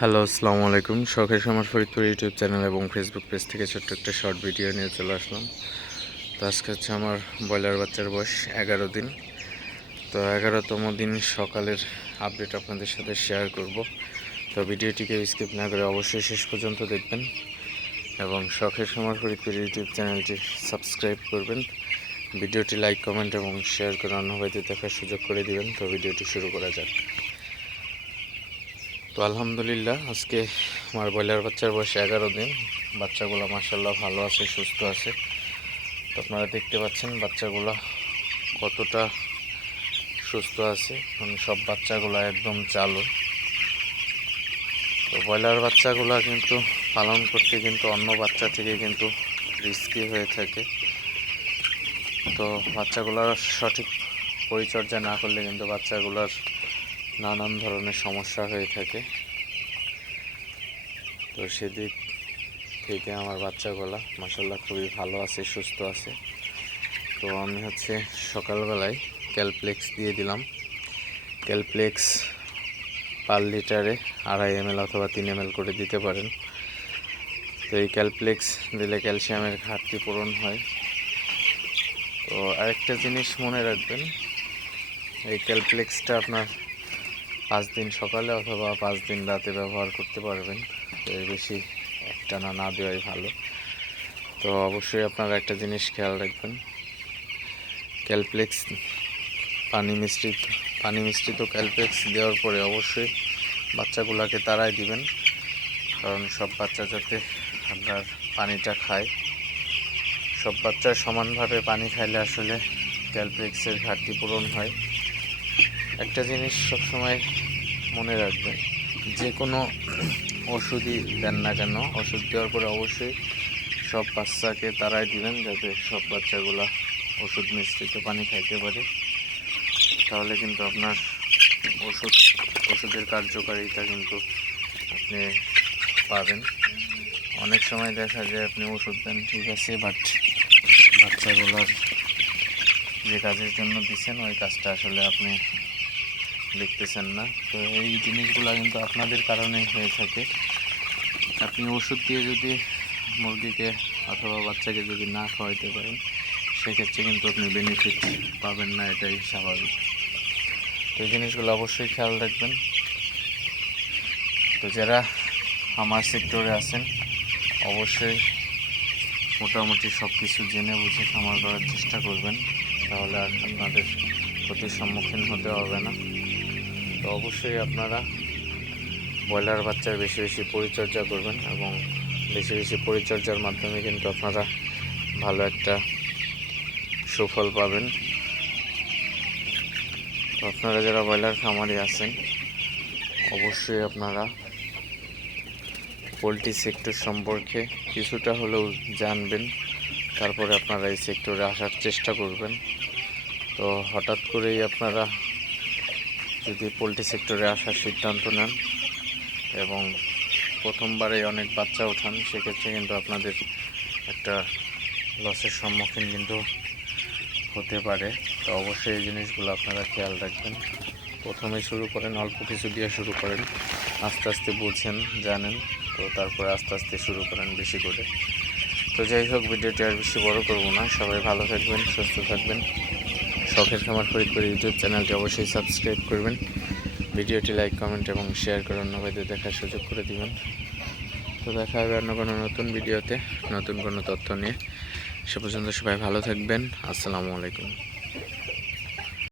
Hello, আসসালামু আলাইকুম। শখের সমাজ ফরিদপুর ইউটিউব চ্যানেল এবং ফেসবুক পেজ থেকে ছোট্ট একটা শর্ট ভিডিও নিয়ে চলে আসলাম। তো আজকে হচ্ছে আমার ব্রয়লার বাচ্চার বয়স এগারো দিন। তো এগারোতম দিন সকালের আপডেট আপনাদের সাথে শেয়ার করব। তো ভিডিওটিকে স্কিপ না করে অবশ্যই শেষ পর্যন্ত দেখবেন এবং শখের সমাজ ফরিদপুর ইউটিউব চ্যানেলটি সাবস্ক্রাইব করবেন। ভিডিওটি লাইক কমেন্ট এবং শেয়ার করে অন্য দেখার সুযোগ করে দিবেন। তো ভিডিওটি শুরু করা যাক। তো আলহামদুলিল্লাহ, আজকে আমার ব্রয়লার বাচ্চার বয়স এগারো দিন। বাচ্চাগুলো মাসাল্লাহ ভালো আছে, সুস্থ আছে। তো আপনারা দেখতে পাচ্ছেন বাচ্চাগুলো কতটা সুস্থ আছে। মানে সব বাচ্চাগুলো একদম চালু। তো ব্রয়লার বাচ্চাগুলো কিন্তু পালন করতে কিন্তু অন্য বাচ্চা থেকে কিন্তু রিস্কি হয়ে থাকে। তো বাচ্চাগুলোর সঠিক পরিচর্যা না করলে কিন্তু বাচ্চাগুলোর নানান ধরনের সমস্যা হয়ে থাকে। তো সেদিক থেকে আমার বাচ্চাগুলা মাসাল্লাহ খুবই ভালো আছে, সুস্থ আছে। তো আমি হচ্ছে সকালবেলায় ক্যালপ্লেক্স দিয়ে দিলাম। ক্যালপ্লেক্স পার লিটারে আড়াই এম অথবা তিন এম করে দিতে পারেন। তো এই ক্যালপ্লেক্স দিলে ক্যালসিয়ামের ঘাটতি পূরণ হয়। তো আরেকটা জিনিস মনে রাখবেন, এই ক্যালপ্লেক্সটা আপনার পাঁচ দিন সকালে অথবা পাঁচ দিন রাতে ব্যবহার করতে পারবেন। এর বেশি একটানা না দেওয়াই ভালো। তো অবশ্যই আপনারা একটা জিনিস খেয়াল রাখবেন। ক্যালপ্লেক্স পানি মিশ্রিত পানি মিশ্রিত ক্যালপ্লেক্স দেওয়ার পরে অবশ্যই বাচ্চাগুলোকে তারাই দিবেন। কারণ সব বাচ্চা যাতে আপনার পানিটা খায়। সব বাচ্চা সমানভাবে পানি খাইলে আসলে ক্যালপ্লেক্সের ঘাটতি পূরণ হয়। একটা জিনিস সবসময় মনে রাখবেন, যে কোনো ওষুধই দেন না কেন, ওষুধ দেওয়ার পরে অবশ্যই সব বাচ্চাকে তারাই দিবেন যাতে সব বাচ্চাগুলো ওষুধ মিশ্রিত পানি খাইতে পারে। তাহলে কিন্তু আপনার ওষুধ, ওষুধের কার্যকারিতা কিন্তু আপনি পাবেন। অনেক সময় দেখা যায় আপনি ওষুধ দেন, ঠিক আছে বাট বাচ্চাগুলোর যে কাজের জন্য দিচ্ছেন ওই কাজটা আসলে আপনি দেখতেছেন না। তো এই জিনিসগুলো কিন্তু আপনাদের কারণেই হয়ে থাকে। আপনি ওষুধ দিয়ে যদি মুরগিকে অথবা বাচ্চাকে যদি না খাওয়াইতে পারেন, সেক্ষেত্রে কিন্তু আপনি বেনিফিট পাবেন না, এটাই স্বাভাবিক। তো এই জিনিসগুলো অবশ্যই খেয়াল রাখবেন। তো যারা আমার সেক্টরে আছেন, অবশ্যই মোটামুটি সব কিছু জেনে বুঝে খামার করার চেষ্টা করবেন। তাহলে আর আপনাদের ক্ষতির সম্মুখীন হতে হবে না। তো অবশ্যই আপনারা ব্রয়লার বাচ্চার বেশি বেশি পরিচর্যা করবেন এবং বেশি বেশি পরিচর্যার মাধ্যমে কিন্তু আপনারা ভালো একটা সুফল পাবেন। তো আপনারা যারা ব্রয়লার খামারি আছেন, অবশ্যই আপনারা পোলট্রি সেক্টর সম্পর্কে কিছুটা হলেও জানবেন। তারপরে আপনারা এই সেক্টরে আসার চেষ্টা করবেন। তো হঠাৎ করেই আপনারা যদি পোলট্রি সেক্টরে আসার সিদ্ধান্ত নেন এবং প্রথমবারে অনেক বাচ্চা ওঠান, সেক্ষেত্রে কিন্তু আপনাদের একটা লসের সম্মুখীন কিন্তু হতে পারে। তো অবশ্যই এই জিনিসগুলো আপনারা খেয়াল রাখবেন। প্রথমে শুরু করেন, অল্প কিছু দিয়ে শুরু করেন। আস্তে আস্তে বুঝেন, জানেন, তো তারপরে আস্তে আস্তে শুরু করেন বেশি করে। তো যাই হোক, ভিডিওটি আর বেশি বড় করব না। সবাই ভালো থাকবেন, সুস্থ থাকবেন। শখের খামার ফরিদপুর ইউটিউব চ্যানেলটি অবশ্যই সাবস্ক্রাইব করবেন। ভিডিওটি লাইক, কমেন্ট এবং শেয়ার করে অন্য ভাইদের দেখার সুযোগ করে দিবেন। তো দেখা হবে অন্য কোনো নতুন ভিডিওতে, নতুন কোনো তথ্য নিয়ে। সে পর্যন্ত সবাই ভালো থাকবেন। আসসালামু আলাইকুম।